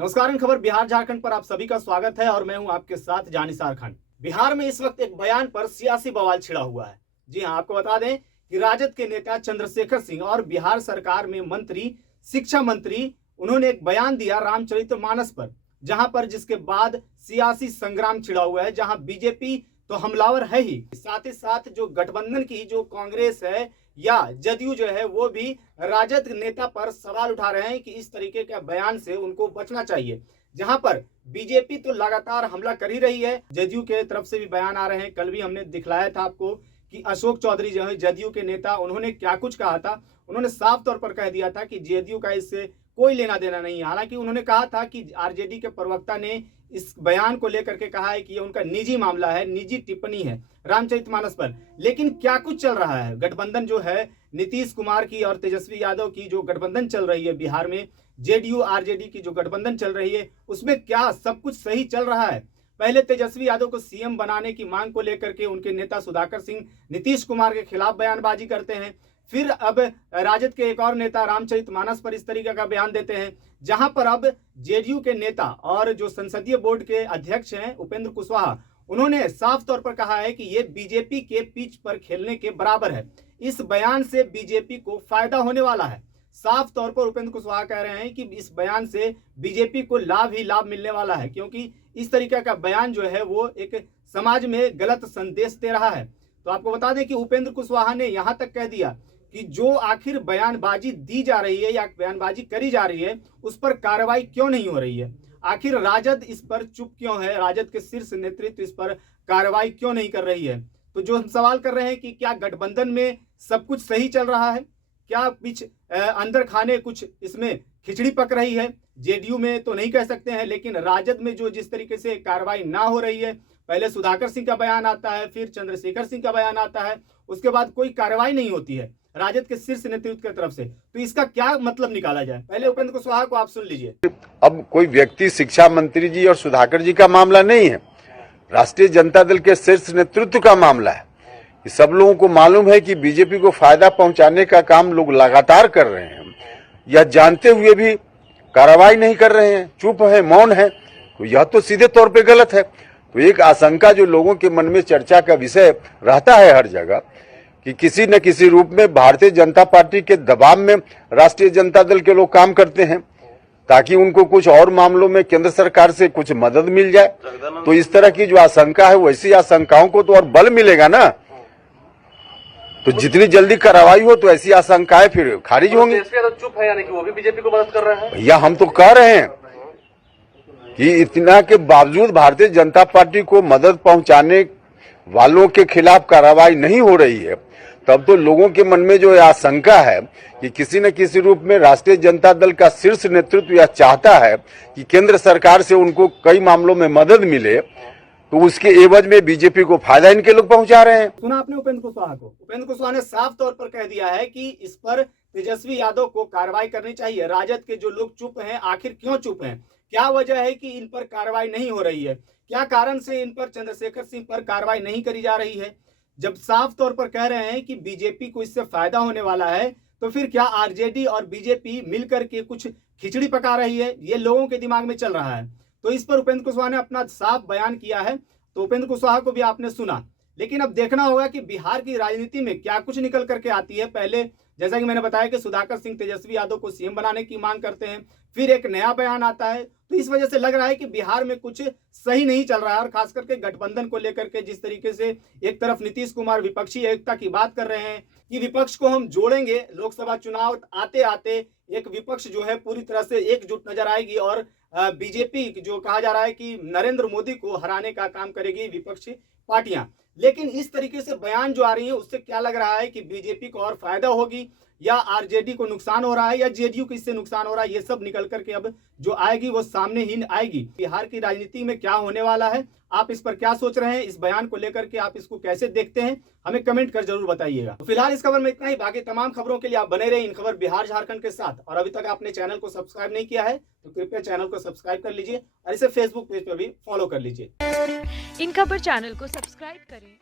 नमस्कार। इन खबर बिहार झारखंड पर आप सभी का स्वागत है और मैं हूं आपके साथ जानिसार खान। बिहार में इस वक्त एक बयान पर सियासी बवाल छिड़ा हुआ है। जी हां, आपको बता दें कि राजद के नेता चंद्रशेखर सिंह और बिहार सरकार में मंत्री, शिक्षा मंत्री, उन्होंने एक बयान दिया रामचरितमानस पर, जहां पर जिसके बाद सियासी संग्राम छिड़ा हुआ है, जहां बीजेपी तो हमलावर है ही, साथ ही साथ जो गठबंधन की जो कांग्रेस है या जदयू जो है वो भी राजद नेता पर सवाल उठा रहे हैं कि इस तरीके के बयान से उनको बचना चाहिए। जहां पर बीजेपी तो लगातार हमला कर ही रही है, जदयू के तरफ से भी बयान आ रहे हैं। कल भी हमने दिखलाया था आपको कि अशोक चौधरी जो है जदयू के नेता, उन्होंने क्या कुछ कहा था। उन्होंने साफ तौर पर कह दिया था कि जदयू का इससे कोई लेना देना नहीं है। हालांकि उन्होंने कहा था कि आरजेडी के प्रवक्ता ने इस बयान को लेकर के कहा है कि ये उनका निजी मामला है, निजी टिप्पणी है रामचरितमानस पर। लेकिन क्या कुछ चल रहा है, गठबंधन जो है नीतीश कुमार की और तेजस्वी यादव की जो गठबंधन चल रही है बिहार में, जेडीयू आरजेडी की जो गठबंधन चल रही है, उसमें क्या सब कुछ सही चल रहा है? पहले तेजस्वी यादव को सीएम बनाने की मांग को लेकर के उनके नेता सुधाकर सिंह नीतीश कुमार के खिलाफ बयानबाजी करते हैं। फिर अब राजद के एक और नेता रामचरितमानस पर इस तरीके का बयान देते हैं, जहां पर अब जेडीयू के नेता और जो संसदीय बोर्ड के अध्यक्ष हैं उपेंद्र कुशवाहा, उन्होंने साफ तौर पर कहा है कि ये बीजेपी के पिच पर खेलने के बराबर है। इस बयान से बीजेपी को फायदा होने वाला है। साफ तौर पर उपेंद्र कुशवाहा कह रहे हैं कि इस बयान से बीजेपी को लाभ ही लाभ मिलने वाला है, क्योंकि इस तरीके का बयान जो है वो एक समाज में गलत संदेश दे रहा है। तो आपको बता दें कि उपेंद्र कुशवाहा ने यहां तक कह दिया कि जो आखिर बयानबाजी दी जा रही है या बयानबाजी करी जा रही है, उस पर कार्रवाई क्यों नहीं हो रही है? आखिर राजद इस पर चुप क्यों है? राजद के शीर्ष नेतृत्व इस पर कार्रवाई क्यों नहीं कर रही है? तो जो हम सवाल कर रहे हैं कि क्या गठबंधन में सब कुछ सही चल रहा है? क्या बीच अंदर खाने कुछ इसमें खिचड़ी पक रही है? जेडीयू में तो नहीं कह सकते हैं, लेकिन राजद में जो जिस तरीके से कार्रवाई ना हो रही है, पहले सुधाकर सिंह का बयान आता है, फिर चंद्रशेखर सिंह का बयान आता है, उसके बाद कोई कार्रवाई नहीं होती है राजद के शीर्ष नेतृत्व की तरफ से। तो इसका क्या मतलब निकाला जाए? पहले उपेंद्र कुशवाहा को आप सुन लीजिए। अब कोई व्यक्ति, शिक्षा मंत्री जी और सुधाकर जी का मामला नहीं है, राष्ट्रीय जनता दल के शीर्ष नेतृत्व का मामला है। सब लोगों को मालूम है कि बीजेपी को फायदा पहुंचाने का काम लोग लगातार कर रहे हैं, यह जानते हुए भी कार्रवाई नहीं कर रहे हैं, चुप है, मौन है, तो यह तो सीधे तौर पे गलत है। तो एक आशंका जो लोगों के मन में चर्चा का विषय रहता है हर जगह कि किसी न किसी रूप में भारतीय जनता पार्टी के दबाव में राष्ट्रीय जनता दल के लोग काम करते हैं ताकि उनको कुछ और मामलों में केंद्र सरकार से कुछ मदद मिल जाए। तो इस तरह की जो आशंका है, वैसी आशंकाओं को तो और बल मिलेगा ना। तो जितनी जल्दी कार्रवाई हो तो ऐसी आशंकाएं फिर खारिज होंगी। तो चुप है, यानी कि वो भी बीजेपी को मदद कर रहे हैं। भैया, हम तो कह रहे हैं कि इतना के बावजूद भारतीय जनता पार्टी को मदद पहुंचाने वालों के खिलाफ कार्रवाई नहीं हो रही है, तब तो लोगों के मन में जो आशंका है कि किसी न किसी रूप में राष्ट्रीय जनता दल का शीर्ष नेतृत्व यह चाहता है कि केंद्र सरकार से उनको कई मामलों में मदद मिले, तो उसके एवज में बीजेपी को फायदा इनके लोग पहुंचा रहे हैं। सुना आपने उपेंद्र कुशवाहा को? उपेंद्र कुशवाहा ने साफ तौर पर कह दिया है कि इस पर तेजस्वी यादव को कार्रवाई करनी चाहिए। राजद के जो लोग चुप हैं, आखिर क्यों चुप हैं? क्या वजह है कि इन पर कार्रवाई नहीं हो रही है? क्या कारण से इन पर, चंद्रशेखर सिंह पर कार्रवाई नहीं करी जा रही है? जब साफ तौर पर कह रहे हैं कि बीजेपी को इससे फायदा होने वाला है, तो फिर क्या आरजेडी और बीजेपी मिलकर के कुछ खिचड़ी पका रही है? ये लोगों के दिमाग में चल रहा है। तो इस पर उपेंद्र कुशवाहा ने अपना साफ बयान किया है। तो उपेंद्र कुशवाहा को भी आपने सुना, लेकिन अब देखना होगा कि बिहार की राजनीति में क्या कुछ निकल करके आती है। पहले जैसा कि मैंने बताया कि सुधाकर सिंह तेजस्वी यादव को सीएम बनाने की मांग करते हैं, फिर एक नया बयान आता है। तो इस वजह से लग रहा है कि बिहार में कुछ सही नहीं चल रहा है, और खास करके गठबंधन को लेकर के जिस तरीके से एक तरफ नीतीश कुमार विपक्षी एकता की बात कर रहे हैं कि विपक्ष को हम जोड़ेंगे, लोकसभा चुनाव आते आते एक विपक्ष जो है पूरी तरह से एकजुट नजर आएगी और बीजेपी जो कहा जा रहा है कि नरेंद्र मोदी को हराने का काम करेगी विपक्षी पार्टियां। लेकिन इस तरीके से बयान जो आ रही है, उससे क्या लग रहा है कि बीजेपी को और फायदा होगी या आरजेडी को नुकसान हो रहा है या जेडीयू को इससे नुकसान हो रहा है? ये सब निकल करके अब जो आएगी वो सामने ही आएगी। बिहार की राजनीति में क्या होने वाला है, आप इस पर क्या सोच रहे हैं? इस बयान को लेकर के आप इसको कैसे देखते हैं, हमें कमेंट कर जरूर बताइएगा। तो फिलहाल इस खबर में इतना ही। बाकी तमाम खबरों के लिए आप बने रहे इन खबर बिहार झारखंड के साथ। और अभी तक आपने चैनल को सब्सक्राइब नहीं किया है तो कृपया चैनल को सब्सक्राइब कर लीजिए और इसे फेसबुक पेज पर भी फॉलो कर लीजिए। इन खबर चैनल को सब्सक्राइब करें